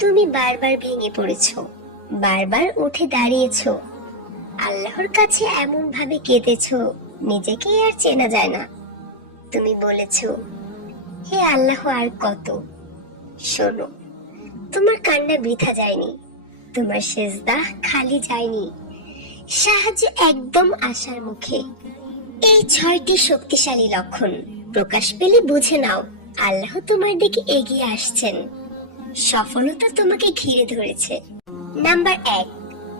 তুমি বারবার ভেঙে পড়েছো, বারবার উঠে দাঁড়িয়েছো, আল্লাহর কাছে এমন ভাবে কেঁদেছো নিজেকে আর চেনা যায় না। তুমি বলেছো, হে আল্লাহ আর কত। শোনো, তোমার কান্না বৃথা যায়নি, তোমার সেজদা খালি যায়নি, সাহায্য একদম আশার মুখে। এই 6টি শক্তিশালী লক্ষণ প্রকাশ পেলে বুঝে নাও আল্লাহ তোমার দিকে এগিয়ে আসছেন, সফলতা তোমাকে ঘিরে ধরেছে। নাম্বার 1,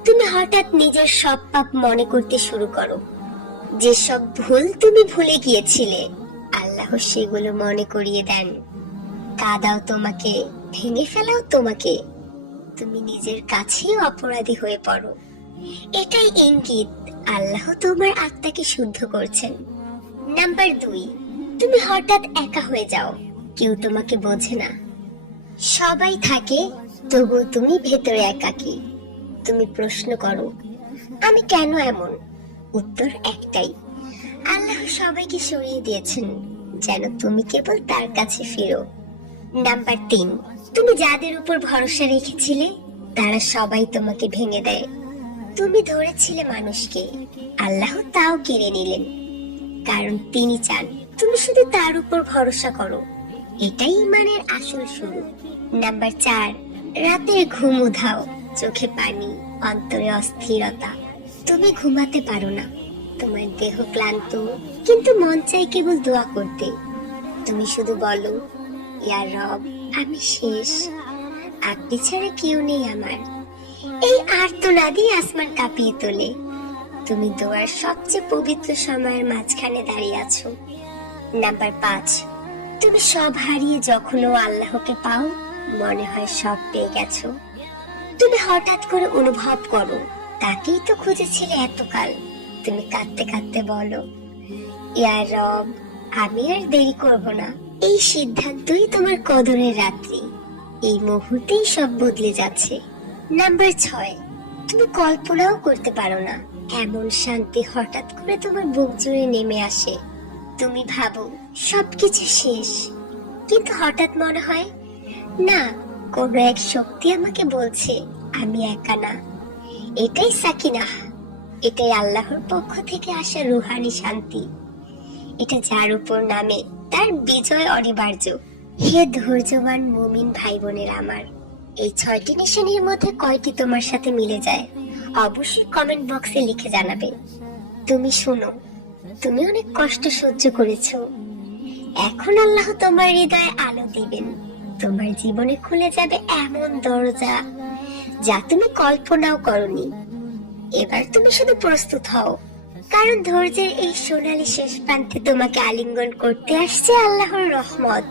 তুমি হঠাৎ নিজের সব পাপ মনে করতে শুরু করো। যেসব ভুল তুমি ভুলে গিয়েছিলে আল্লাহ সেগুলো মনে করিয়ে দেন। কাঁদাও তোমাকে, ভেঙে ফেলাও তোমাকে, তুমি নিজের কাছেই অপরাধী হয়ে পড়ো। এটাই ইঙ্গিত আল্লাহ তোমার আত্মাকে শুদ্ধ করছেন। নাম্বার 2, তুমি হঠাৎ একা হয়ে যাও, কেউ তোমাকে বোঝে না। সবাই থাকে, তবু তুমি ভেতরে একাকী। তুমি প্রশ্ন করো, আমি কেন এমন? উত্তর একটাই, আল্লাহ সবাইকে সরিয়ে দিয়েছেন যেন তুমি কেবল তার কাছে ফিরো। নাম্বার 3, তুমি যাদের উপর ভরসা রেখেছিলে তারা সবাই তোমাকে ভেঙে দেয়। তুমি ধরেছিলে মানুষকে, আল্লাহ তাও কেড়ে নিলেন, কারণ তিনি চান তুমি শুধু তার উপর ভরসা করো। এটাই ঈমানের আসল শুরু। নাম্বার 4, রাতের ঘুম উধাও, চোখে পানি, অন্তরে অস্থিরতা। তুমি ঘুমাতে পারো না, তোমার দেহ ক্লান্ত, কিন্তু মন চাই কেবল দোয়া করতে। তুমি শুধু বলো, ইয়া রব, আমি শেষ, আপনি ছাড়া কেউ নেই আমার। এই আর্তনাদই আসমান কাঁপিয়ে তোলে। তুমি দোয়ার সবচেয়ে পবিত্র সময়ের মাঝখানে দাঁড়িয়ে আছো। নাম্বার 5, তুমি সব হারিয়ে যখনও আল্লাহকে পাও মনে হয় সব পেয়ে গেছো। তুমি হঠাৎ করে অনুভব করো তাকেই তো খুঁজেছিলে এতকাল। তুমি কাঁদতে কাঁদতে বলো, ইয়া রব, আমি আর দেরি করব না। এই সিদ্ধান্তই তোমার কদরের রাত্রি, এই মুহূর্তেই সব বদলে যাচ্ছে। নাম্বার 6, তুমি কল্পনাও করতে পারো না এমন শান্তি হঠাৎ করে তোমার বুক জুড়ে নেমে আসে। তুমি ভাবো সবকিছু শেষ, কিন্তু হঠাৎ মনে হয় না, কোনো এক শক্তি আমাকে বলছে আমি একা না। এটাই সাকিনাহ, এটাই আল্লাহর পক্ষ থেকে আসা রুহানি শান্তি। এটা যার উপর নামে তার বিজয় অনিবার্য। হে ধৈর্যবান মুমিন ভাই বোনের আমার, এই 6টি নিশানির মধ্যে কয়টি তোমার সাথে মিলে যায় অবশ্যই কমেন্ট বক্সে লিখে জানাবে। তুমি শোনো, তুমি অনেক কষ্ট সহ্য করেছো, এখন আল্লাহ তোমার হৃদয়ে আলো দিবেন। তোমার জীবনে খুলে যাবে এমন দরজা যা তুমি কল্পনাও করনি। এবার তুমি শুধু প্রস্তুত হও, কারণ ধৈর্যের এই সোনালী শেষ প্রান্তে তোমাকে আলিঙ্গন করতে আসছে আল্লাহর রহমত।